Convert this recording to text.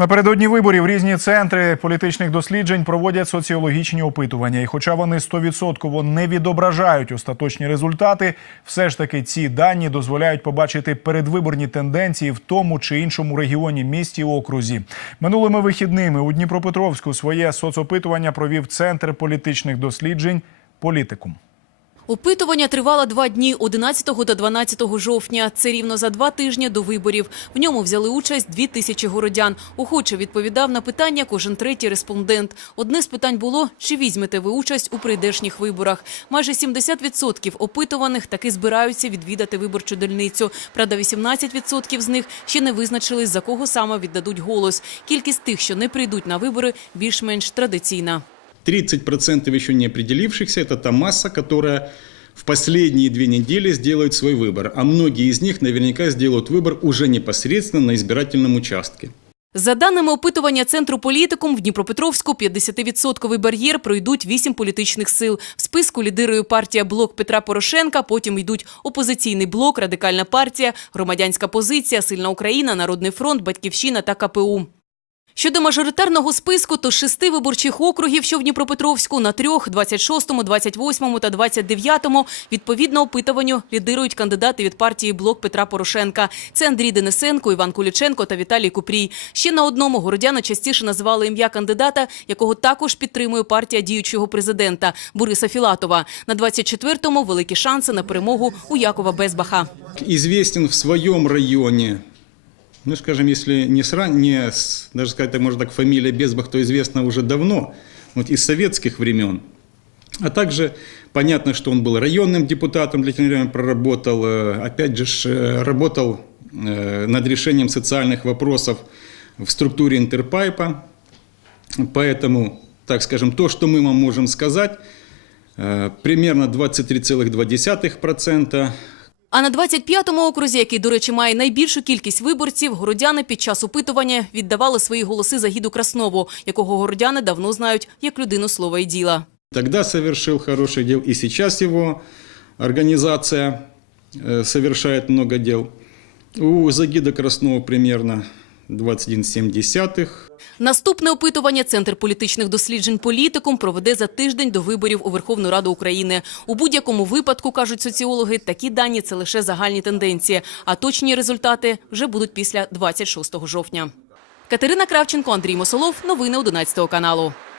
Напередодні виборів різні центри політичних досліджень проводять соціологічні опитування. І хоча вони 100% не відображають остаточні результати, все ж таки ці дані дозволяють побачити передвиборні тенденції в тому чи іншому регіоні, місті окрузі. Минулими вихідними у Дніпропетровську своє соцопитування провів центр політичних досліджень Політикум. Опитування тривало два дні 11 та 12 жовтня. Це рівно за два тижні до виборів. В ньому взяли участь дві тисячі городян. Охоче відповідав на питання кожен третій респондент. Одне з питань було, чи візьмете ви участь у прийдешніх виборах. Майже 70% опитуваних таки збираються відвідати виборчу дільницю. Правда, 18% з них ще не визначились, за кого саме віддадуть голос. Кількість тих, що не прийдуть на вибори, більш-менш традиційна. 30% еще не определившихся – это та масса, которая в последние две недели сделает свой выбор. А многие из них наверняка сделают выбор уже непосредственно на избирательном участке. За даними опитування центру політикум, в Дніпропетровську 50-відсотковий бар'єр пройдуть вісім політичних сил. В списку лідирує партія «Блок Петра Порошенка», потім йдуть опозиційний блок, радикальна партія, громадянська позиція, сильна Україна, Народний фронт, Батьківщина та КПУ. Щодо мажоритарного списку, то шести виборчих округів, що в Дніпропетровську, на трьох – 26-му, 28-му та 29-му, відповідно опитуванню лідирують кандидати від партії «Блок Петра Порошенка». Це Андрій Денисенко, Іван Куліченко та Віталій Купрій. Ще на одному городяни частіше називали ім'я кандидата, якого також підтримує партія діючого президента – Бориса Філатова. На 24-му – великі шанси на перемогу у Якова Безбаха. Известен в своем районе, ну, скажем, если не, сра... не с- даже сказать, так, можно так, фамилия Безбах, то известна уже давно, вот из советских времен. А также понятно, что он был районным депутатом, длительное время проработал, э, опять же, э, работал э, над решением социальных вопросов в структуре Интерпайпа. Поэтому, так скажем, то, что мы вам можем сказать, примерно 23,2%. А на 25-му окрузі, який, до речі, має найбільшу кількість виборців, городяни під час опитування віддавали свої голоси за Гіду Краснову, якого городяни давно знають як людину слова і діла. Тогда совершил хороших дел, и сейчас его организация завершає совершает много дел. У Загида Краснова примерно 21,7. Наступне опитування Центр політичних досліджень «Політикум» проведе за тиждень до виборів у Верховну Раду України. У будь-якому випадку, кажуть соціологи, такі дані – це лише загальні тенденції, а точні результати вже будуть після 26 жовтня. Катерина Кравченко, Андрій Мосолов. Новини 11 каналу.